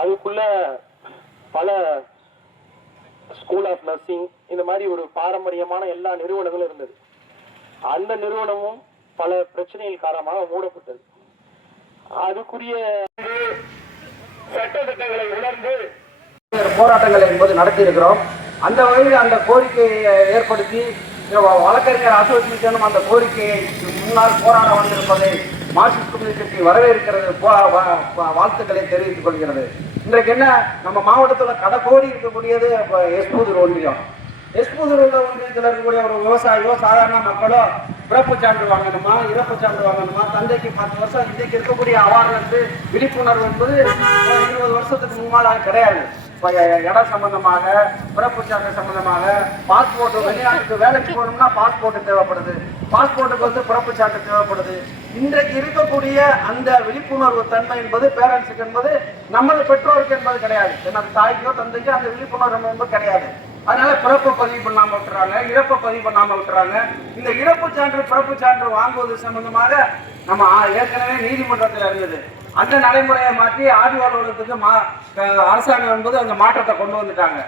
அதுக்குள்ள பல school of nursing இந்த மாதிரி ஒரு பாரம்பரியமான எல்லா நிறுவனங்களும் இருந்தது. அந்த நிறுவனமும் பல பிரச்சனைகள் காரணமாக மூடப்பட்டது. அதுக்குரிய சட்ட திட்டங்களை உணர்ந்து போராட்டங்கள் என்பது நடத்தி இருக்கிறோம். அந்த வகையில் அந்த கோரிக்கையை ஏற்படுத்தி வழக்கறிஞர் அசோசியேஷனும் அந்த கோரிக்கையை முன்னால் போராட வந்திருப்பதை மார்க்சிஸ்ட் கம்யூனிஸ்ட் கட்சி வரவேற்கிறது, வாழ்த்துக்களை தெரிவித்துக் கொள்கிறது. இன்றைக்கு என்ன, நம்ம மாவட்டத்தில் கடைக்கோடி இருக்கக்கூடியது எஸ்புதூர் ஒன்றியம். எஸ்புதூர் ஒன்றியத்தில் இருக்கக்கூடிய ஒரு விவசாயியோ சாதாரண மக்களோ பிறப்பு சான்று வாங்கணுமா, இறப்பு சான்று வாங்கணுமா, தந்தைக்கு 10 வருஷம் இன்றைக்கு இருக்கக்கூடிய அவார்டு விழிப்புணர்வு என்பது 20 வருஷத்துக்கு முன்னால் கிடையாது. இடம் சம்பந்தமாக, பிறப்பு சான்று சம்பந்தமாக, பாஸ்போர்ட், வெளிநாட்டுக்கு வேலைக்கு போகணும்னா பாஸ்போர்ட் தேவைப்படுது, பாஸ்போர்ட்டுக்கு பிறப்பு சான்று தேவைப்படுது. இன்றைக்கு இருக்கக்கூடிய அந்த விழிப்புணர்வு தன்மை என்பது பேரண்ட்ஸுக்கு என்பது நமது பெற்றோருக்கு என்பது கிடையாது. எனது தாய்க்கோ தந்தைக்கோ அந்த விழிப்புணர்வு என்பது கிடையாது. அதனால பிறப்பு பதிவு பண்ணாம விட்டுறாங்க, இறப்பை பதிவு பண்ணாம விட்டுறாங்க. இந்த இறப்பு சான்று பிறப்பு சான்று வாங்குவது சம்பந்தமாக நம்ம ஏற்கனவே நீதிமன்றத்தில் இருந்தது. அந்த நடைமுறையை மாற்றி ஆர்டிஓ அலுவலகத்துக்கு அரசாங்கம் என்பது அந்த மாற்றத்தை கொண்டு வந்துட்டாங்க.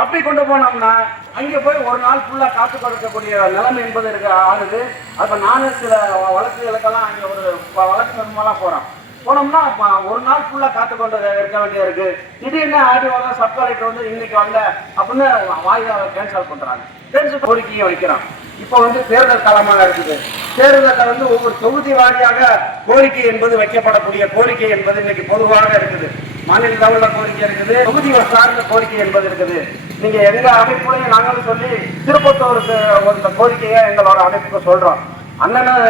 அப்படி கொண்டு போனோம்னா அங்கே போய் ஒரு நாள் ஃபுல்லாக காத்து கொடுக்கக்கூடிய நிலைமை என்பது ஆகுது. அப்போ நானும் சில வழக்குகளுக்கெல்லாம் அங்கே ஒரு வழக்கு நிர்மலாம் போனோம்னா ஒரு நாள் ஃபுல்லாக காத்து கொண்டு இருக்க வேண்டிய இருக்கு. திடீர்னு ஆர்டிஓ சப் கலெக்டர் வந்து இன்னைக்கு வரல அப்படின்னு வாய்தாவை கேன்சல் பண்றாங்க. கேன்சல் கோரிக்கையை வைக்கிறான். இப்போ தேர்தல் காலமாக இருக்குது. தேர்தலில் ஒவ்வொரு தொகுதி வாரியாக கோரிக்கை என்பது வைக்கப்படக்கூடிய கோரிக்கை என்பது இன்னைக்கு பொதுவாக இருக்குது. மாநில லெவலில் கோரிக்கை இருக்குது, தொகுதி சார்ந்த கோரிக்கை என்பது இருக்குது. நீங்க எங்க அமைப்புலையும் நாங்களும் சொல்லி திருப்பத்தூருக்கு ஒரு கோரிக்கையை எங்களோட அமைப்புக்கு சொல்றோம். அண்ணனும்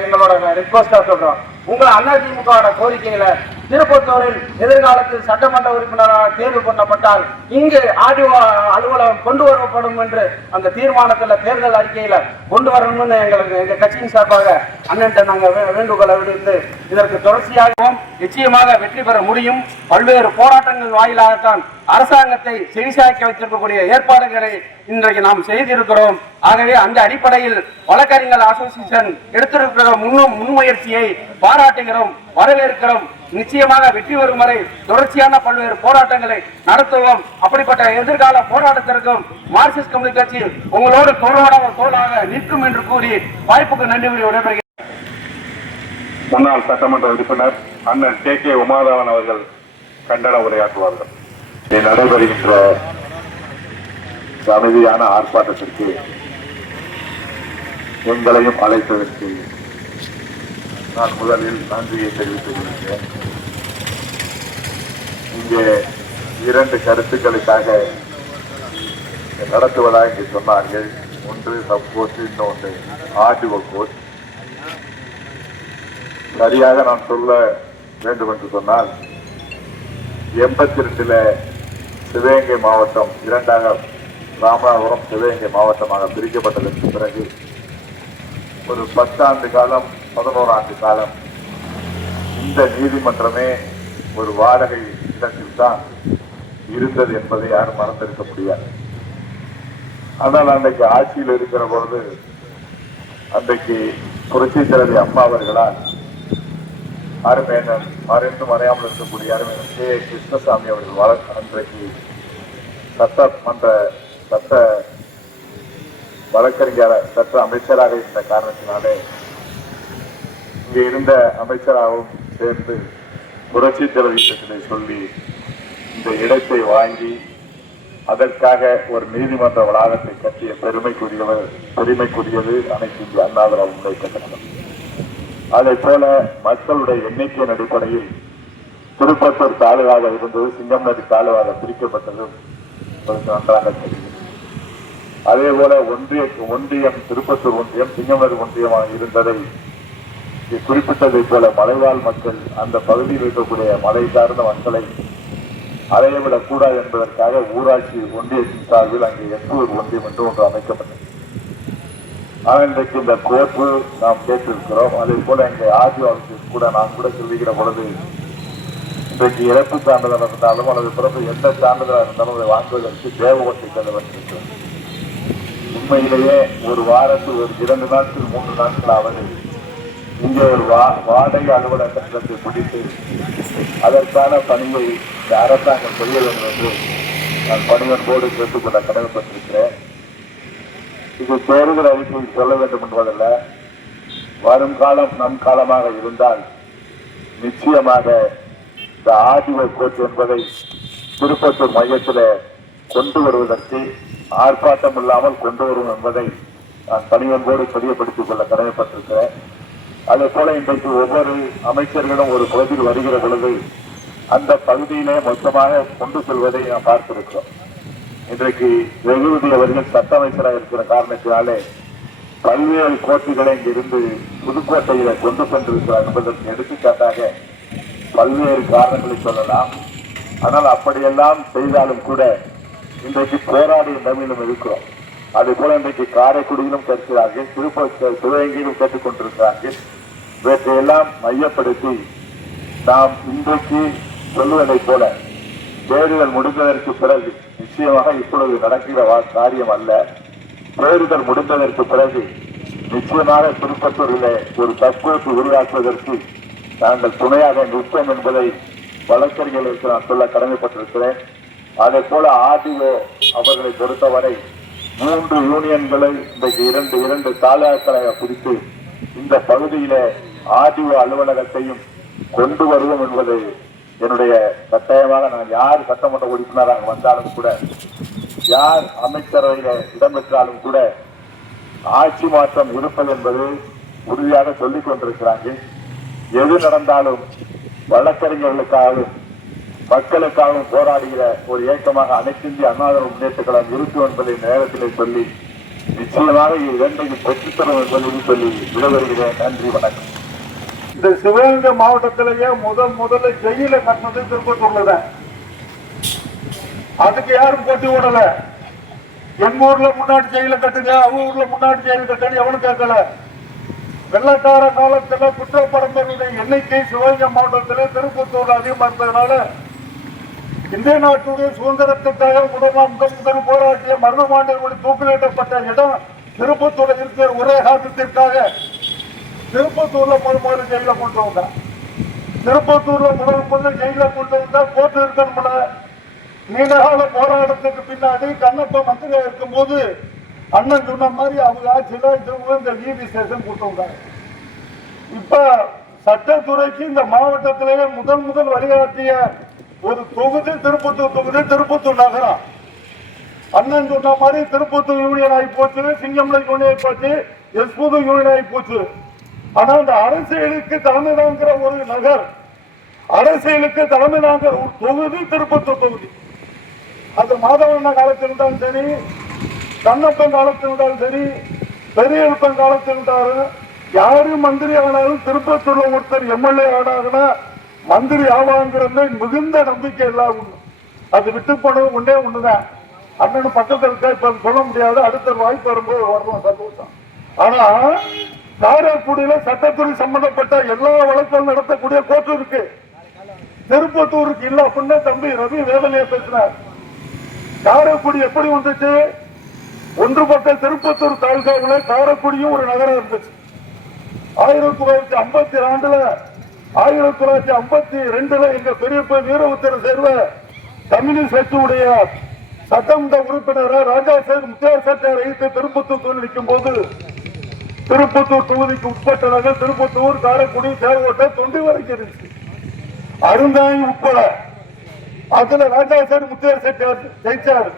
எங்களோட ரிக்வஸ்டா சொல்றோம். உங்க அதிமுக கோரிக்கையில திருப்பத்தூரில் எதிர்காலத்தில் சட்டமன்ற உறுப்பினராக தேர்வு பண்ணப்பட்டால் இங்கு ஆர்டிஓ அலுவலகம் கொண்டு வரப்படும் என்று அந்த தீர்மானத்தில் தேர்தல் அறிக்கையில கொண்டு வரணும்னு எங்க கட்சியின் சார்பாக அண்ணன்ட்ட நாங்கள் வேண்டுகோளை விடுத்து இதற்கு தொடர்ச்சியாகவும் நிச்சயமாக வெற்றி பெற முடியும். பல்வேறு போராட்டங்கள் வாயிலாகத்தான் அரசாங்கத்தை செவிசாய்க்க வைத்திருக்கக்கூடிய ஏற்பாடுகளை இன்றைக்கு நாம் செய்திருக்கிறோம். ஆகவே அந்த அடிப்படையில் வழக்கறிஞர் அசோசியேஷன் எடுத்திருக்கிற முன்முயற்சியை பாராட்டுகிறோம், வரவேற்கிறோம். நிச்சயமாக வெற்றி வரும் வரை தொடர்ச்சியான பல்வேறு போராட்டங்களை நடத்துவோம். அப்படிப்பட்ட எதிர்கால போராட்டத்திற்கும் மார்க்சிஸ்ட் கம்யூனிஸ்ட் கட்சி உங்களோடு தோளாக நிற்கும் என்று கூறி வாய்ப்புக்கு நன்றி கூறி விடைபெறுகிறேன். முன்னாள் சட்டமன்ற உறுப்பினர் அண்ணன் கே உமாதவன் அவர்கள் கண்டன உரையாற்றுவார்கள். நடைபெறுகின்ற அமைதியான ஆர்ப்பாட்டத்திற்கு எங்களையும் அழைத்ததற்கு நான் முதலில் நன்றியை தெரிவித்துக் கொள்கிறேன். இங்கே 2 கருத்துக்களுக்காக நடத்துவதாக இங்கே சொன்னார்கள். ஒன்று சப்போர்ட், இன்னொன்று ஆர்டிஓ கோர்ட். சரியாக நான் சொல்ல வேண்டும் என்று சொன்னால் 82 சிவகங்கை மாவட்டம் 2ஆக ராமநாதபுரம் சிவகங்கை மாவட்டமாக பிரிக்கப்பட்டதற்கு பிறகு ஒரு 10 ஆண்டு காலம் 11 ஆண்டு காலம் இந்த நீதிமன்றமே ஒரு வாடகை இடத்தில் தான் இருந்தது என்பதை யாரும் மறந்திருக்க முடியாது. ஆனால் அன்றைக்கு ஆட்சியில் இருக்கிற பொழுது அன்றைக்கு புரட்சி தலைவி அம்மா அவர்களால் அருமையன் மறைந்து மறையாமல் இருக்கக்கூடிய அருமையன் கே கிருஷ்ணசாமி அவர்கள் அன்றைக்கு சட்ட வழக்கறிஞர் சட்ட அமைச்சராக இருந்த காரணத்தினாலே இங்கே இருந்த அமைச்சராகவும் சேர்ந்து புரட்சி தலைவி சொல்லி இந்த இடத்தை வாங்கி அதற்காக ஒரு நீதிமன்ற வளாகத்தை கட்டிய பெருமைக்குரியது அனைத்து இந்திய அண்ணா திராவிட முன்னேற்ற கழகம். அதை போல மக்களுடைய எண்ணிக்கையின் அடிப்படையில் திருப்பத்தூர் தாலுகாக இருந்தது சிங்கம்நதி தாலுகாக பிரிக்கப்பட்டதும் நன்றாக தெரியும். அதே போல ஒன்றியம் திருப்பத்தூர் ஒன்றியம் சிங்கம்நதி ஒன்றியமாக இருந்ததை குறிப்பிட்டதை போல மலைவாழ் மக்கள் அந்த பகுதியில் இருக்கக்கூடிய மலை சார்ந்த மக்களை அலையவிடக் கூடாது என்பதற்காக ஊராட்சி ஒன்றியத்தின் சார்பில் அங்கே எண்ணூர் ஒன்றியம் என்று ஒன்று அமைக்கப்பட்டது. ஆனால் இன்றைக்கு இந்த கோப்பு நாம் கேட்டிருக்கிறோம். அதே போல எங்கள் ஆர்டிஓ ஆஃபீஸில் கூட நான் கூட சொல்லுகிற பொழுது இன்றைக்கு இறப்பு சான்றிதழ் இருந்தாலும் அல்லது பிறப்பு எந்த சான்றிதழாக இருந்தாலும் அதை வாங்குவதற்கு தேவகோட்டை செல்ல வேண்டியிருக்கிறோம். உண்மையிலேயே ஒரு வாரத்தில் ஒரு 2 நாட்கள் 3 நாட்களாவது இங்கே ஒரு வாடகை அலுவலக கட்டணத்தை பிடித்து அதற்கான பணியை இந்த அரசாங்கம் செய்ய வேண்டும் என்று நான் பணிவன்போடு கேட்டுக்கொள்ள கடமைப்பட்டிருக்கிறேன். இது தேர்தல் அறிக்கையில் சொல்ல வேண்டும் என்பதல்ல, வரும் காலம் நம் காலமாக இருந்தால் நிச்சயமாக இந்த ஆர்டிஓ கோர்ட் என்பதை திருப்பத்தூர் மையத்தில் கொண்டு வருவதற்கு ஆர்ப்பாட்டம் இல்லாமல் கொண்டு வரும் என்பதை நான் பணிவன்போடு தெரியப்படுத்திக் கொள்ள கடமைப்பட்டிருக்கிறேன். அதே போல இன்றைக்கு ஒவ்வொரு அமைச்சர்களும் ஒரு பகுதியில் வருகிற பொழுது அந்த பகுதியிலே மொத்தமாக கொண்டு செல்வதை நாம் பார்த்திருக்கிறோம். இன்றைக்கு வெகுதி அவர்கள் சட்ட அமைச்சராக இருக்கிற காரணத்தினாலே பல்வேறு கோர்ட்டுகளை இங்கிருந்து புதுக்கோட்டையில கொண்டு சென்றிருக்கிறார் என்பதற்கு எடுத்துக்காட்டாக பல்வேறு காரணங்களை சொல்லலாம். ஆனால் அப்படியெல்லாம் செய்தாலும் கூட இன்றைக்கு போராடிய நிலைமையிலும் இருக்கிறோம். அதே போல இன்றைக்கு காரைக்குடியிலும் கேட்கிறார்கள், சிவகங்கையிலும் கேட்டுக் கொண்டிருக்கிறார்கள். இவற்றையெல்லாம் மையப்படுத்தி நாம் இன்றைக்கு சொல்லுவதைப் போல தேர்தல் முடிந்ததற்கு பிறகு நிச்சயமாக இப்பொழுது நடக்கிற காரியம் அல்ல. தேர்தல் முடிந்ததற்கு பிறகு நிச்சயமாக திருப்பத்தூரிலே ஒரு தற்போது உருவாக்குவதற்கு நாங்கள் துணையாக நிற்போம் என்பதை வழக்கறிஞர்களுக்கு நான் சொல்ல கடமைப்பட்டிருக்கிறேன். அதே போல ஆர்டிஓ அவர்களை பொறுத்தவரை 3 யூனியன்களை இன்றைக்கு இரண்டு தாலுகாக்களாக பிடித்து இந்த பகுதியில ஆர்டிஓ அலுவலகத்தையும் கொண்டு வருவோம் என்பது என்னுடைய கட்டாயமாக. நான் யார் சட்டமன்ற உறுப்பினராக வந்தாலும் கூட, யார் அமைச்சரவையில இடம்பெற்றாலும் கூட ஆட்சி மாற்றம் இருப்பது என்பது உறுதியாக சொல்லிக் கொண்டிருக்கிறார்கள். எது நடந்தாலும் வழக்கறிஞர்களுக்காகவும் மக்களுக்காகவும் போராடுகிற ஒரு இயக்கமாக அனைத்து இந்திய அண்ணா திராவிட முன்னேற்ற கழகம் இருக்கும் என்பதை நேரத்திலே சொல்லி நிச்சயமாக இரண்டையும் பெற்றுத்தரும் என்பதை சொல்லி விடைபெறுகிறேன். நன்றி, வணக்கம். இந்த சிவகங்கை மாவட்டத்திலேயே முதல்ல ஜெயில கட்டினது திருப்பத்தூர்ல. அதுக்கு யாரும் போட்டி விடல. எங்க ஊர்ல முன்னாடி ஜெயில கட்டுங்க, அவங்க ஊர்ல முன்னாடி ஜெயில கட்டுங்க எவனும் கேட்கல. வெள்ளக்கார காலத்துல குற்றப்பரம்பரையுடைய எண்ணிக்கை சிவகங்கை மாவட்டத்திலே திருப்பத்தூர்ல அதிகமா இருந்ததுனால இந்திய நாட்டுடைய சுதந்திரத்துக்காக முதல் போராட்டிய மரணமாண்டியர்களுடைய தூக்கிலிட்டப்பட்ட இடம் திருப்பத்தூர்ல இருக்கிற ஒரே காரணத்திற்காக திருப்பத்தூர்ல முதல்ல ஜெயில கொண்டு வந்தார். திருப்பத்தூர்ல முதல் ஜெயில கொண்டு வந்தா கோர்ட்டு இருக்கணும்ல. நீண்டகால போராட்டத்துக்கு பின்னாடி கண்ணப்ப மந்திரியா இருக்கும் போது அண்ணன் சொன்ன மாதிரி அவங்க ஆட்சியில இந்த நீதி ஸ்டேஷன் கொண்டு வந்தாங்க. இப்ப சட்டத்துறைக்கு இந்த மாவட்டத்திலேயே முதல் வழிகாட்டிய ஒரு தொகுதி திருப்பத்தூர் தொகுதி, திருப்பத்தூர் நகரம். அண்ணன் சொன்ன மாதிரி திருப்பத்தூர் யூனியன் ஆகி போச்சு, சிங்கம்லை யூனியன் ஆகி போச்சு, எஸ்புது யூனியன் ஆகி போச்சு. ஆனா இந்த அரசியலுக்கு தலைமை தாங்கிற ஒரு நகர், அரசியலுக்கு தலைமை தாங்கிற ஒரு தொகுதி திருப்பத்தூர் தொகுதி. அது மாதவண்ண காலத்தில் இருந்தாலும் சரி, கண்ணப்பன் காலத்தில் இருந்தாலும் சரி, பெரியப்பன் காலத்தில் இருந்தாலும் யாரும் மந்திரி ஆனாலும் திருப்பத்தூர்ல ஒருத்தர் எம்எல்ஏ ஆனாங்கன்னா மந்திரி ஆவாங்கிறது மிகுந்த நம்பிக்கை எல்லாம் உண்டு. அது விட்டு போனது ஒண்ணுதான். அண்ணன் பக்கத்தில் இருக்க இப்ப சொல்ல முடியாது, அடுத்த வாய்ப்பு வரும்போது வரலாம், சந்தோஷம். ஆனா காரைக்குடியில சட்டத்துறை சம்பந்தப்பட்ட எல்லா வழக்குகளும் நடத்தக்கூடிய கோர்ட்டு இருக்கு, திருப்பத்தூருக்கு இல்ல அப்படின்னு தம்பி ரவி வேதனையை பேசினார். காரைக்குடி எப்படி வந்துச்சு? ஒன்றுபட்ட திருப்பத்தூர் தாலுகாவுல காரைக்குடியும் ஒரு நகரம் இருந்துச்சு. 1952 எங்க பெரியப்ப வீரபுத்திர சேர்வ கம்யூனிஸ்ட் கட்சியுடைய சட்டமன்ற உறுப்பினராக ராஜா சேர் முத்தியார் சட்டை திருப்பத்தூர் தொகுதி நிற்கும் போது திருப்பத்தூர் தொகுதிக்கு உட்பட்ட நகர் திருப்பத்தூர், காரைக்குடி, தேவகோட்டை, தொண்டி வரைக்கும் இருந்துச்சு, அருந்தாய் உட்பட. அதுல ராஜா சேர் முத்தியார் செட்டியார் ஜெயிச்சாரு.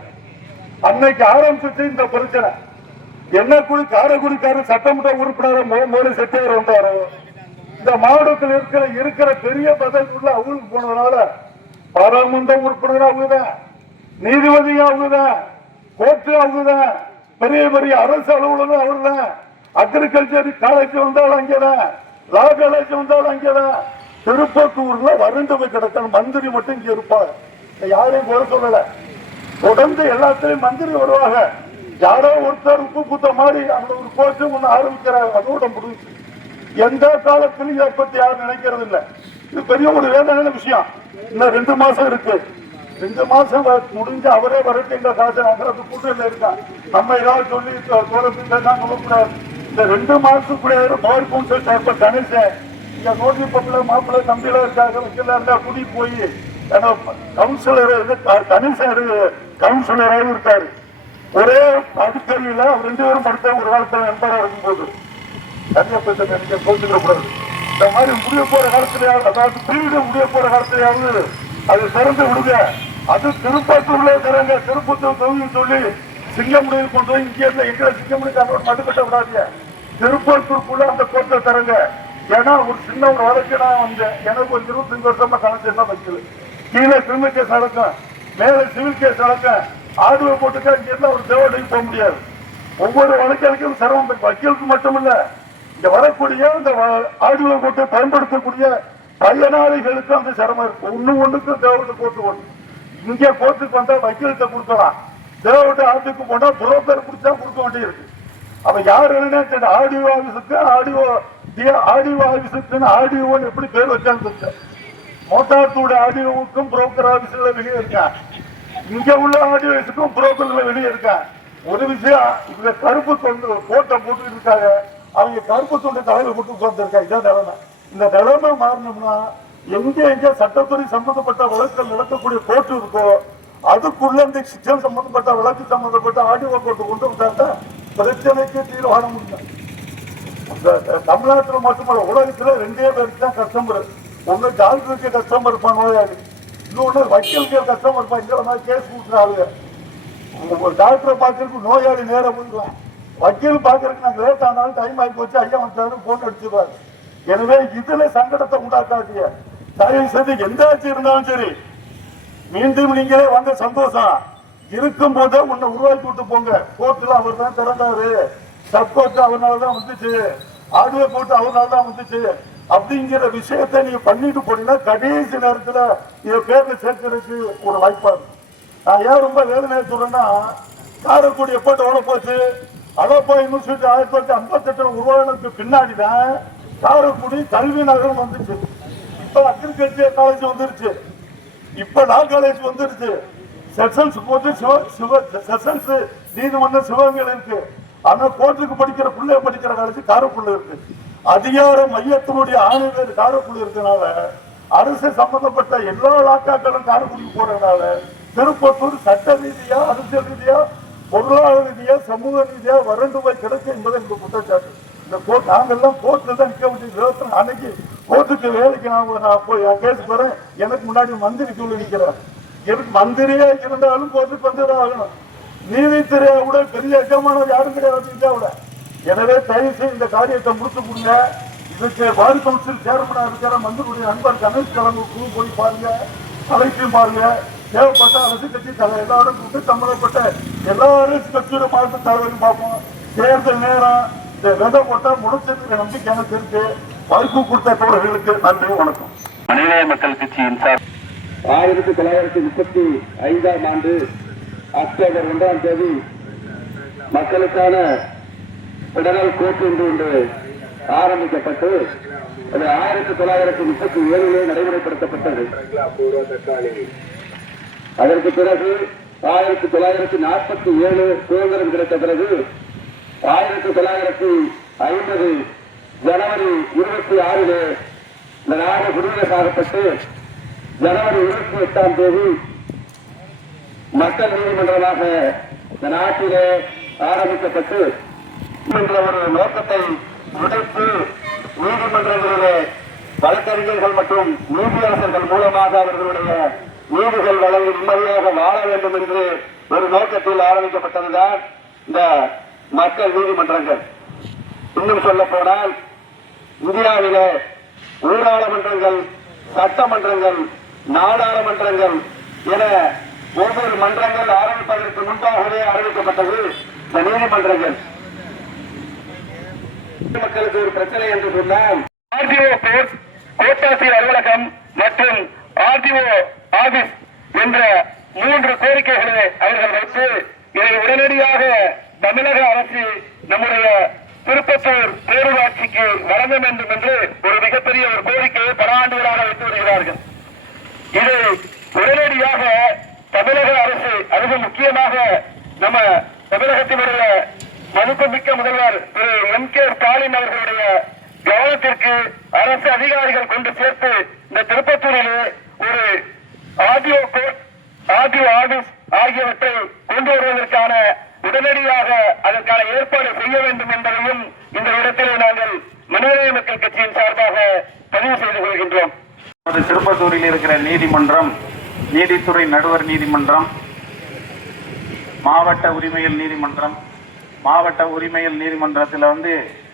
அன்னைக்கு ஆரம்பிச்சு இந்த பிரச்சனை. என்ன கூடி காரைக்குடிக்காரர் சட்டமன்ற உறுப்பினர் மோடி செட்டியார் வந்தாரு. இந்த மாவட்டத்தில் இருக்கிற பெரிய பதவி உள்ள அவங்களுக்கு போனதுனால பாராளுமன்ற உறுப்பினர் அவங்கதான், நீதிபதியும் அவங்கதான், கோர்ட்டு அவங்கதான், பெரிய அரசு அலுவலகம் அவர்தான், அக்ரிகல்ச்சர் காலேஜ் வந்தாலும் அங்கேதான், லா காலேஜ் வந்தாலும் அங்கேதான். திருப்பத்தூர்ல வறண்டு போய் கிடக்கணும், மந்திரி மட்டும் இங்க இருப்பாங்க. யாரையும் குறை சொல்லல. தொடர்ந்து எல்லாத்திலையும் மந்திரி வருவாங்க. யாரோ ஒருத்தர் உப்பு குத்த மாதிரி அந்த ஒரு கோர்ட்டு ஒண்ணு ஆரம்பிக்கிறாங்க, அதோட முடிஞ்சு. எந்த காலத்திலும் இதை பத்தி யாரும் நினைக்கிறது இல்லை. இது பெரிய ஒரு வேதனையான விஷயம். இன்னும் 2 மாசம் இருக்கு. 2 மாசம் முடிஞ்சு அவரே வரட்டு எங்க காசு கூட்டத்தில் இருக்கான். நம்ம ஏதாவது சொல்லி சொல்லக்கூடாது. இந்த 2 மாசத்துக்குள்ள பவர் கவுன்சில் சேர்ப்ப கணேசன் இங்க நோட்டி பப்பில மாப்பிள்ள தம்பியில இருக்காங்க வைக்கல இருந்தா கூட்டிட்டு போய் கவுன்சிலர் கணேசன் கவுன்சிலராகவும் இருக்காரு. ஒரே அடுக்கல்வியில 2 பேரும் படித்த ஒரு காலத்துல நண்பராக இருக்கும்போது தனியா போய் நீங்க கோச்சுக்கூடாது. இந்த மாதிரி முடிய போற காலத்திலேயாவது, அதாவது பீரியடு முடிய போற காலத்திலேயாவது அது திறந்து விடுங்க. அது திருப்பத்தூர்ல திறங்க. திருப்பத்தூர் தொகுதின்னு சொல்லி சிங்கமுடியில் கொண்டு போய் இங்க இருந்த எங்க சிங்கமுடி மட்டும் கட்ட விடாதீங்க. திருப்பத்தூருக்குள்ள அந்த கோர்ட்டை தரங்க. ஏன்னா ஒரு சின்ன ஒரு வழக்கு நான் வந்தேன். எனக்கு ஒரு 25 வருஷமா கணக்கு என்ன வைக்கல. கீழே கிரிமினல் கேஸ் நடக்கும், மேல சிவில் கேஸ் நடக்கும். ஆடுவை போட்டுக்கா இங்க இருந்தா ஒரு தேவடையும் போக முடியாது. ஒவ்வொரு வழக்கறிஞருக்கும் சிரமம். வக்கீலுக்கு மட்டுமில்ல, இங்க வரக்கூடிய இந்த ஆடுவை போட்டு பயன்படுத்தக்கூடிய பயனாளிகளுக்கு அந்த சிரமம் இருக்கு. ஒண்ணுக்கும் தேவதை கோர்ட்டு ஒண்ணு. இங்க கோர்ட்டுக்கு வந்தா வக்கீல்கிட்ட கொடுக்கலாம், தேவதை ஆட்டுக்கு போனா புரோக்கர் பிடிச்சா கொடுக்க வேண்டியிருக்கு. அப்ப யாரு என்ன ஆடியோ ஆபீஸுக்கு ஆடியோ ஆபீஸுக்குன்னு ஆடியோ எப்படி பேர் வச்சாங்க. மோட்டார் ஆடியோவுக்கும் புரோக்கர் ஆபீஸ்ல வெளியே இருக்கா, இங்க உள்ள ஆடியோஸுக்கும் புரோக்கர்ல வெளியே இருக்கா. ஒரு விஷயம், இந்த கருப்பு தொண்டு கோட்டை போட்டு இருக்காங்க, அவங்க கருப்பு தொண்டு தலையில போட்டு உட்கார்ந்துருக்காங்க. இதான் நிலைமை. இந்த நிலைமை மாறணும்னா எங்க சட்டத்துறை சம்பந்தப்பட்ட வழக்குகள் நடக்கக்கூடிய கோர்ட்டு இருக்கோ அதுக்குள்ள இந்த சிஸ்டம் சம்பந்தப்பட்ட வழக்கு சம்பந்தப்பட்ட ஆடியோ கோர்ட்டு கொண்டு வந்தாங்க பிரச்சனைக்கு தீர்வு காண முடியும். தமிழ்நாட்டில் மட்டுமல்ல, உலகத்துல 2 பேருக்கு தான் கஸ்டமர். ஒண்ணு டாக்டருக்கு கஸ்டமர் இருப்பான் நோயாளி, இன்னொன்னு வக்கீலுக்கு கஸ்டமர் இருப்பான். இந்த மாதிரி கேஸ் கொடுக்குறாங்க. டாக்டரை பார்க்கறதுக்கு நோயாளி நேரம் போயிடுவான், வக்கீல் பார்க்கறதுக்கு நாங்க லேட் ஆனாலும் டைம் ஆகி போச்சு ஐயா வந்தாலும் போன் அடிச்சிருவாரு. எனவே இதுல சங்கடத்தை உண்டாக்காதீங்க. தயவு செய்து எந்த ஆட்சி இருந்தாலும் சரி, மீண்டும் நீங்களே வாங்க, சந்தோஷம் இருக்கும் போதே உன்னை உருவாக்கி விட்டு போங்க. கோர்ட்டுல அவர் தான் திறந்தாரு, சப் கோர்ட் அவர்னாலதான் வந்துச்சு, ஆடுவே போட்டு அவர்னாலதான் வந்துச்சு அப்படிங்கிற விஷயத்தை நீங்க பண்ணிட்டு போனீங்கன்னா கடைசி நேரத்துல இதை பேர்ல சேர்க்கறதுக்கு ஒரு வாய்ப்பா இருக்கு. நான் ஏன் ரொம்ப வேதனை சொல்றேன்னா, காரைக்குடி எப்ப டெவலப் போச்சு, அலப்பா யூனிவர்சிட்டி 1958 உருவானதுக்கு பின்னாடிதான் காரைக்குடி கல்வி நகரம் வந்துச்சு. இப்ப அக்ரிகல்ச்சர் காலேஜ் வந்துருச்சு, இப்ப லா காலேஜ் வந்துருச்சு, செஷன்ஸ் போட்டு செஷன்ஸ் நீதிமன்றம் சிவகங்கையில் இருக்கு. ஆனா கோர்ட்டுக்கு படிக்கிற பிள்ளைய படிக்கிற காலேஜ் காரைக்குடில இருக்கு. அதிகார மையத்தினுடைய ஆணையர் காரைக்குடி இருக்கனால அரசு சம்பந்தப்பட்ட எல்லா லாக்காக்களும் காரைக்குடிக்கு போறதுனால திருப்பத்தூர் சட்ட ரீதியா, அரசியல் ரீதியா, பொருளாதார ரீதியா, சமூக ரீதியா வறண்டு போய் கிடைக்கும் என்பதை இந்த குற்றச்சாட்டு. இந்த கோர்ட் நாங்கெல்லாம் கோர்ட்ல தான் நிக்க வேண்டிய அன்னைக்கு கோர்ட்டுக்கு வேலைக்கு நான் போய் கேஸ் போறேன், எனக்கு முன்னாடி மந்திரிக்குள்ள நிக்கிறேன். எனக்கு மந்திரியா இருந்தாலும் கோர்ட்டுக்கு வந்துதான் ஆகணும். நீதித்துறையை விட பெரிய எஜமானவர் யாரும் கிடையாது. எனவே தயவு செய்து இந்த காரியத்தை முடித்து கொடுங்க. இதுக்கு பார் கவுன்சில் சேர்மனா இருக்கிற மந்திரியுடைய நண்பர் கணேஷ் கிழங்கு போய் பாருங்க, அழைச்சியும் பாருங்க. தேவைப்பட்ட அரசு கட்சி எல்லாரும் கூட்டு சம்பந்தப்பட்ட எல்லா அரசு கட்சியோட மாவட்ட தலைவரும் பார்ப்போம். தேர்தல் நேரம் இந்த விதை போட்டா முடிச்சதுக்கு நம்பிக்கை எனக்கு இருக்கு. வாய்ப்பு கொடுத்த தோழர்களுக்கு நன்றி, வணக்கம். மனித மக்கள் கட்சியின் சார் 1935ஆம் ஆண்டு அக்டோபர் 1ஆம் தேதி மக்களுக்கான பெடரல் கோர்ட் ஒன்று ஆரம்பிக்கப்பட்டு அது 1937 நடைமுறைப்படுத்தப்பட்டது. அதற்கு பிறகு 1947 சுதந்திரம் கிடைத்த பிறகு 1950 ஜனவரி 26 இந்த நாடு குடியரசாகப்பட்டு ஜனவரி 28ஆம் தேதி மக்கள் நீதிமன்றமாக இந்த நாட்டிலே ஆரம்பிக்கப்பட்டு என்ற ஒரு நோக்கத்தை விடுத்து நீதிமன்றங்களிலே வழக்கறிஞர்கள் மற்றும் நீதியரசர்கள் மூலமாக அவர்களுடைய நீதிகள் வழங்கி நிம்மதியாக வாழ வேண்டும் என்று ஒரு நோக்கத்தில் ஆரம்பிக்கப்பட்டதுதான் இந்த மக்கள் நீதிமன்றங்கள். இன்னும் சொல்ல போனால் இந்தியாவிலே ஊராளுமன்றங்கள், சட்டமன்றங்கள், நாடாளுமன்றங்கள் என ஒவ்வொரு மன்றங்கள் ஆரம்பிப்பதற்கு முன்பாகவே ஆரம்பிக்கப்பட்டது இந்த நீதிமன்றங்கள். மக்களுக்கு ஒரு பிரச்சனை என்று சொன்னால் ஆர்டிஓ போர்ஸ், கோட்டாட்சியர் அலுவலகம் மற்றும் ஆர்டிஓ ஆபீஸ் என்ற 3 கோரிக்கைகளை அவர்கள் வைத்து இதை உடனடியாக தமிழக அரசு நம்முடைய திருப்பத்தூர் பேரூராட்சிக்கு வழங்க வேண்டும் என்று ஒரு மிகப்பெரிய ஒரு கோரிக்கையை பல ஆண்டுகளாக வைத்து வருகிறார்கள். இது உடனடியாக தமிழக அரசு, அதுவும் முக்கியமாக நம்ம தமிழகத்தினுடைய மதிப்புமிக்க முதல்வர் திரு M.K. ஸ்டாலின் அவர்களுடைய கவனத்திற்கு அரசு அதிகாரிகள் கொண்டு சேர்த்து இந்த திருப்பத்தூரிலே ஒரு ஆடியோ கோர்ட், ஆடியோ ஆபீஸ் ஆகியவற்றை கொண்டு வருவதற்கான உடனடியாக அதற்கான ஏற்பாடு செய்ய வேண்டும் என்பதையும் இந்த இடத்திலே நாங்கள் மனிதநேய மக்கள் கட்சியின் சார்பாக பதிவு செய்து கொள்கின்றோம். திருப்பத்தூரில் இருக்கிற நீதிமன்றம், நீதித்துறை நடுவர் நீதிமன்றம், மாவட்ட உரிமையல் நீதிமன்றம், மாவட்ட உரிமையல் நீதிமன்றத்தில்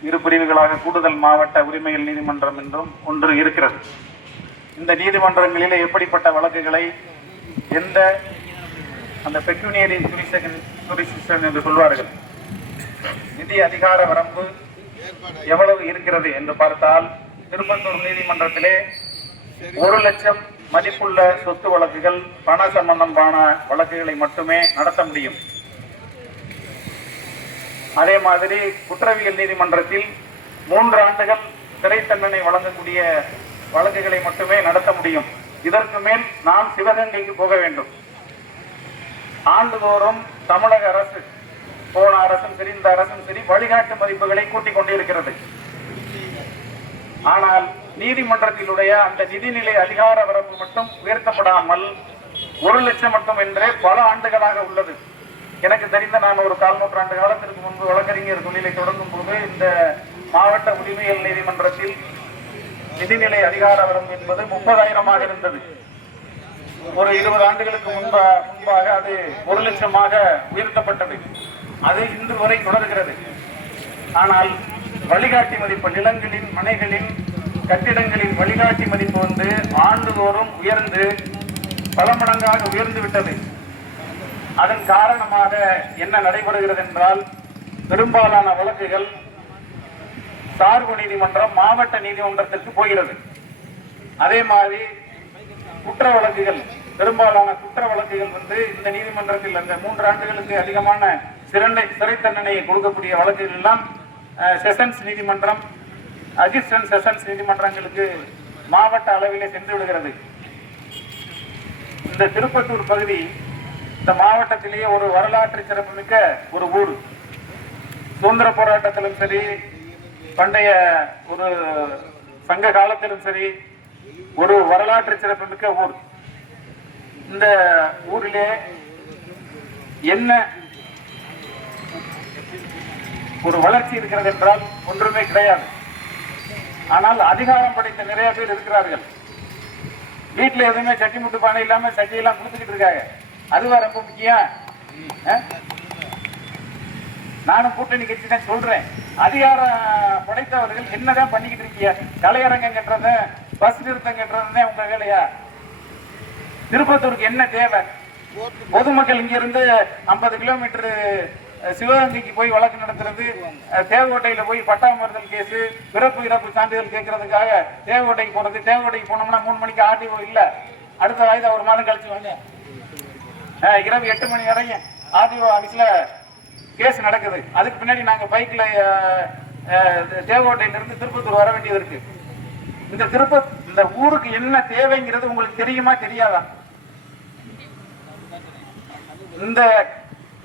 இரு பிரிவுகளாக கூடுதல் மாவட்ட உரிமையல் நீதிமன்றம் என்றும் ஒன்று இருக்கிறது. இந்த நீதிமன்றங்களிலே எப்படிப்பட்ட வழக்குகளை எந்த அந்த பெக்யூனியரி ஜுரிஸ்டிக்ஷன் என்று சொல்வார்கள், நிதி அதிகார வரம்பு எவ்வளவு இருக்கிறது என்று பார்த்தால், திருப்பத்தூர் நீதிமன்றத்திலே 1 லட்சம் மதிப்புள்ள சொத்து வழக்குகள், பண சம்பந்தமான வழக்குகளை மட்டுமே நடத்த முடியும். அதே மாதிரி குற்றவியல் நீதிமன்றத்தில் 3 ஆண்டுகள் சிறை தண்டனை வழங்கக்கூடிய வழக்குகளை மட்டுமே நடத்த முடியும். இதற்கு மேல் நாம் சிவகங்கைக்கு போக வேண்டும். ஆண்டுதோறும் தமிழக அரசு, போன அரசும் சரி இந்த அரசும் சரி, வழிகாட்டு மதிப்புகளை கூட்டிக் கொண்டிருக்கிறது. ஆனால் நீதிமன்றத்தினுடைய அந்த நிதிநிலை அதிகார வரம்பு மட்டும் உயர்த்தப்படாமல் 1 லட்சம் மட்டும் என்றே பல ஆண்டுகளாக உள்ளது. எனக்கு தெரிந்த நான் ஒரு 4 நூற்றாண்டு காலத்திற்கு முன்பு வழக்கறிஞர் தொழிலை தொடங்கும் போது இந்த மாவட்ட உரிமையல் நீதிமன்றத்தில் நிதிநிலை அதிகார வரம்பு என்பது 30,000 இருந்தது. ஒரு 20 ஆண்டுகளுக்கு முன்பாக அது 1 லட்சமாக உயர்த்தப்பட்டது. அது இன்று வரை தொடர்கிறது. ஆனால் வழிகாட்டி மதிப்பு, நிலங்களின், மனைகளின், கட்டிடங்களின் வழிகாட்டி மதிப்பு ஆண்டுதோறும் உயர்ந்து பல மடங்காக உயர்ந்து விட்டது. அதன் காரணமாக என்ன நடைபெறுகிறது என்றால், பெரும்பாலான வழக்குகள் சார்பு நீதிமன்றம், மாவட்ட நீதிமன்றத்திற்கு போகிறது. அதே மாதிரி குற்ற வழக்குகள், பெரும்பாலான குற்ற வழக்குகள் இந்த நீதிமன்றத்தில் அந்த 3 ஆண்டுகளுக்கு அதிகமான சிறை தண்டனையை கொடுக்கக்கூடிய வழக்குகள் எல்லாம் செஷன்ஸ் நீதிமன்றம், அசிஸ்டன்ட் செஷன்ஸ் நீதிமன்றங்களுக்கு மாவட்ட அளவிலே சென்று விடுகிறது. இந்த திருப்பத்தூர் பகுதி இந்த மாவட்டத்திலேயே ஒரு வரலாற்று சிறப்புமிக்க ஒரு ஊர். சுதந்திர போராட்டத்திலும் சரி, பண்டைய ஒரு சங்க காலத்திலும் சரி, ஒரு வரலாற்று சிறப்புமிக்க ஊர். இந்த ஊரிலே என்ன ஒரு வளர்ச்சி இருக்கிறது என்றால் ஒன்றுமே கிடையாது. ஆனால் அதிகாரம் படைத்த நிறைய பேர் இருக்கிறார்கள். வீட்டுல எதுவுமே சட்டி முட்டு பானை இல்லாம சட்டியெல்லாம் கொடுத்துக்கிட்டு இருக்காங்க. அதுவா ரொம்ப முக்கியம்? நானும் கூட்டணி கட்சி தான் சொல்றேன். அதிகாரம் படைத்தவர்கள் என்னதான் பண்ணிக்கிட்டு இருக்கீங்க? கலையரங்கம் கட்டுறத, பஸ் நிறுத்தம் கட்டுறதுதான் உங்க வேலையா? திருப்பத்தூருக்கு என்ன தேவை? பொதுமக்கள் இங்க இருந்து 50 கிலோமீட்டர் சிவகங்கைக்கு போய் வழக்கு நடத்துறது, தேவகோட்டையில போய் பட்டாமறுதல் கேஸ், பிறப்பு இறப்பு சான்றிதழ் கேட்கறதுக்காக தேவகோட்டைக்கு போறது. தேவகோட்டைக்கு போனோம்னா 3 மணிக்கு ஆர்டிஓ இல்ல, அடுத்த வாய்தா 1 மாதம் கழிச்சு வாங்க. இரவு 8 மணி வரையும் ஆர்டிஓ ஆபீஸ்ல கேஸ் நடக்குது. அதுக்கு பின்னாடி நாங்க பைக்ல தேவகோட்டையில இருந்து திருப்பத்தூர் வர வேண்டியது இருக்கு. இந்த ஊருக்கு என்ன தேவைங்கிறது உங்களுக்கு தெரியுமா தெரியாதா? இந்த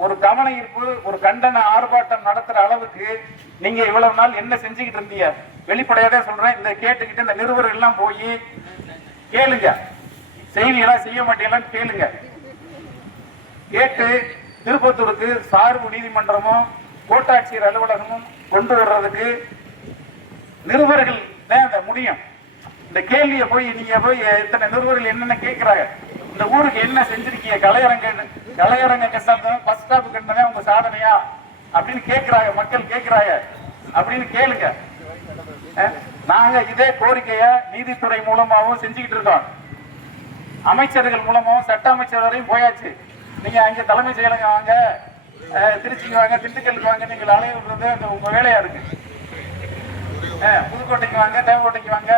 ஒரு கவன ஈர்ப்பு, ஒரு கண்டன ஆர்ப்பாட்டம் நடத்துற அளவுக்கு நீங்க இவ்வளவு நாள் என்ன செஞ்சுக்கிட்டு இருந்தீங்க? வெளிப்படையாதான் சொல்றேன். இந்த கேட்டுக்கிட்டு இந்த நிருபர்கள் எல்லாம் போய் கேளுங்க, செய்வீங்களா செய்ய மாட்டீங்களான்னு கேளுங்க. கேட்டு திருப்பத்தூருக்கு சார்பு நீதிமன்றமும் கோட்டாட்சியர் அலுவலகமும் கொண்டு வர்றதுக்கு நிருபர்கள் தான் முடியும். இந்த கேள்வியை போய் நீங்க போய் இத்தனை நிருபர்கள் என்னென்ன கேட்கிறாங்க, இந்த ஊருக்கு என்ன செஞ்சிருக்கீங்க, கலையரங்க கட்டினதான், பஸ் ஸ்டாப் கட்டினதான் உங்க சாதனையா அப்படின்னு கேட்கிறாங்க, மக்கள் கேட்கிறாங்க அப்படின்னு கேளுங்க. நாங்க இதே கோரிக்கைய நீதித்துறை மூலமாகவும் செஞ்சுக்கிட்டு இருக்கோம். அமைச்சர்கள் மூலமாகவும் சட்ட அமைச்சர் வரையும் போயாச்சு. நீங்க அங்க தலைமைச் செயலகம் வாங்க, திருச்சிக்கு வாங்க, திண்டுக்கலுக்கு வாங்க, நீங்கள் அலைய விடுறது உங்க வேலையா இருக்கு. புதுக்கோட்டைக்கு வாங்க, தேவகோட்டைக்கு வாங்க.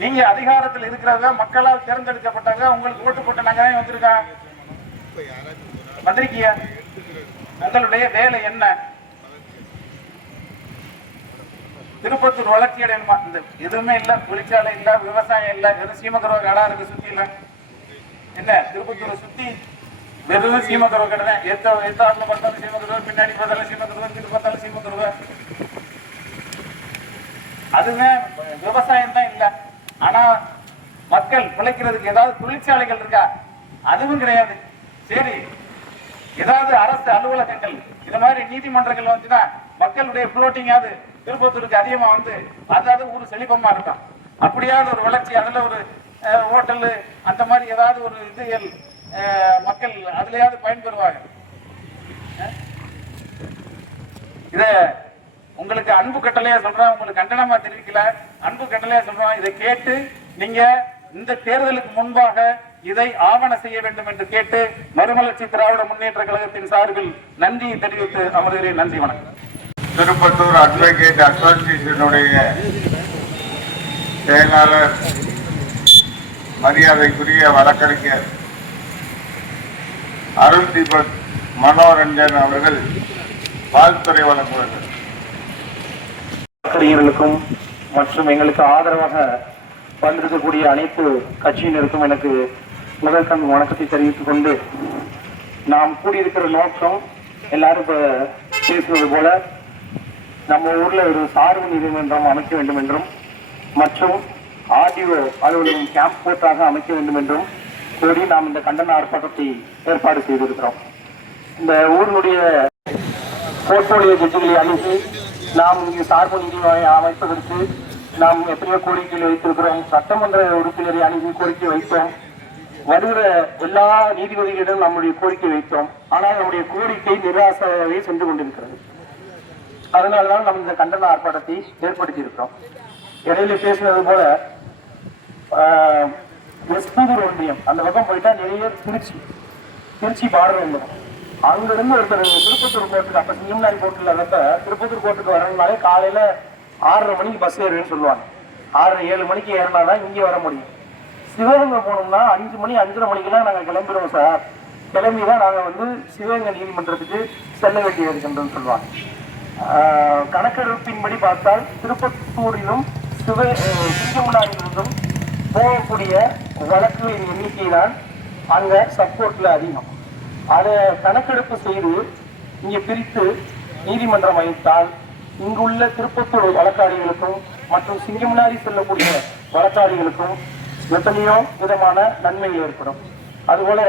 நீங்க அதிகாரத்தில் இருக்கிறத, மக்களால் தேர்ந்தெடுக்கப்பட்டாங்க, உங்களுக்கு ஓட்டு போட்ட நாங்க தான் வந்திருக்கோம். வந்திருக்கீங்க, உங்களுடைய வேலை என்ன? திருப்பத்தூர் வளர்ச்சி அடையணுமா? இந்த எதுவுமே இல்ல, தொழிற்சாலை இல்ல, விவசாயம் இல்ல, வெறும் சீமகரோ கடா இருக்கு சுத்தி இல்ல. என்ன திருப்பத்தூரை சுத்தி வெறும் சீமத்துறவு கடை தான். எத்தாப்புல பார்த்தாலும் சீமத்துறவு, பின்னாடி பார்த்தாலும் சீமத்துறவு, இது பார்த்தாலும் சீமத்துறவு. அதுதான் விவசாயம் தான் இல்லை. ஆனா மக்கள் பிழைக்கிறதுக்கு ஏதாவது தொழிற்சாலைகள் இருக்கா? அதுவும் கிடையாது. சரி, ஏதாவது அரசு அலுவலகங்கள் இந்த மாதிரி நீதிமன்றங்கள் வந்துன்னா மக்களுடைய புளோட்டிங்காவது திருப்பத்தூருக்கு அதிகமா வந்து அதாவது ஒரு செழிப்பமா இருக்கும். அப்படியாவது ஒரு வளர்ச்சி, அதுல ஒரு ஹோட்டல் அந்த மாதிரி ஏதாவது ஒரு இது மக்கள் அதுலயாவது பயன்பெறுவாங்க. இத உங்களுக்கு அன்பு கட்டளையா சொல்றேன், உங்களுக்கு கண்டனமா தெரிவிக்கல, அன்பு கட்டளையா சொல்றோம். இதை கேட்டு நீங்க இந்த தேர்தலுக்கு முன்பாக இதை ஆவண செய்ய வேண்டும் என்று கேட்டு மறுமலர்ச்சி திராவிட முன்னேற்ற கழகத்தின் சார்பில் நன்றியை தெரிவித்து அமர்கிறேன். நன்றி, வணக்கம். திருப்பத்தூர் அட்வொகேட் அசோசியேஷனுடைய செயலாளர் மரியாதைக்குரிய வழக்கறிஞர் அருள் தீபக் மனோரஞ்சன் அவர்கள் வாழ்த்துறை வழங்குவார்கள். வழக்கறிஞர்களுக்கும் மற்றும் எங்களுக்கு ஆதரவாக வந்திருக்கக்கூடிய அனைத்து கட்சியினருக்கும் எனக்கு முதல் கண் வணக்கத்தை தெரிவித்துக் கொண்டு, நாம் கூடியிருக்கிற நோக்கம் எல்லாரும் இப்ப பேசுவது போல நம்ம ஊர்ல ஒரு சார்பு நீதிமன்றம் அமைக்க வேண்டும் என்றும் மற்றும் ஆர்டிஓ அலுவலகம் கேம்ப் போர்ட்டாக அமைக்க வேண்டும் என்றும் கோரி நாம் இந்த கண்டன ஆர்ப்பாட்டத்தை ஏற்பாடு செய்திருக்கிறோம். இந்த ஊரினுடைய போர்ட்போலியோ ஜட்ஜுகளை அணுகி நாம் இங்கு சார்பு நீதி அமைப்பதற்கு நாம் எத்தனையோ கோரிக்கைகள் வைத்திருக்கிறோம். சட்டமன்ற உறுப்பினரை அணுகி கோரிக்கை வைத்தோம். வருகிற எல்லா நீதிபதிகளிடம் நம்முடைய கோரிக்கை வைத்தோம். ஆனால் நம்முடைய கோரிக்கை நிராசையாகவே சென்று கொண்டிருக்கிறது. அதனால்தான் நாம் இந்த கண்டன ஆர்ப்பாட்டத்தை ஏற்படுத்தி இருக்கிறோம். இடையில பேசுனது போல எஸ்பூதூர் ஒன்றியம் அந்த பக்கம் போயிட்டா நிறைய திருச்சி பார்டர் வந்துடும். அங்கிருந்து ஒருத்தர் திருப்பத்தூர் கோர்ட்டுக்கு, அப்ப சிங்கம்னாரி கோர்ட்டில் இருந்தப்ப திருப்பத்தூர் கோர்ட்டுக்கு வரணும்னாலே காலையில 6:30 மணிக்கு பஸ் ஏறுன்னு சொல்லுவாங்க. 6:30-7 மணிக்கு ஏறினாதான் இங்கே வர முடியும். சிவகங்கை போனோம்னா 5 மணி 5:30 மணிக்கெல்லாம் நாங்கள் கிளம்பிடுவோம் சார். கிளம்பிதான் நாங்கள் வந்து சிவகங்கை நீதிமன்றத்துக்கு செல்ல வேண்டிய இருக்கின்றோம்னு சொல்லுவாங்க. கணக்கெடுப்பின்படி பார்த்தால் திருப்பத்தூரிலும் சிங்கமுனாரிலிருந்தும் போகக்கூடிய வழக்குகளின் எண்ணிக்கை தான் அங்க சப்போர்ட்ல அதிகம். அதை கணக்கெடுப்பு செய்து இங்கே பிரித்து நீதிமன்றம் அமைத்தால் இங்குள்ள திருப்பத்தூர் வழக்காடிகளுக்கும் மற்றும் சிங்கமுனாரி செல்லக்கூடிய வழக்காடிகளுக்கும் எத்தனையோ விதமான நன்மைகள் ஏற்படும். அதுபோல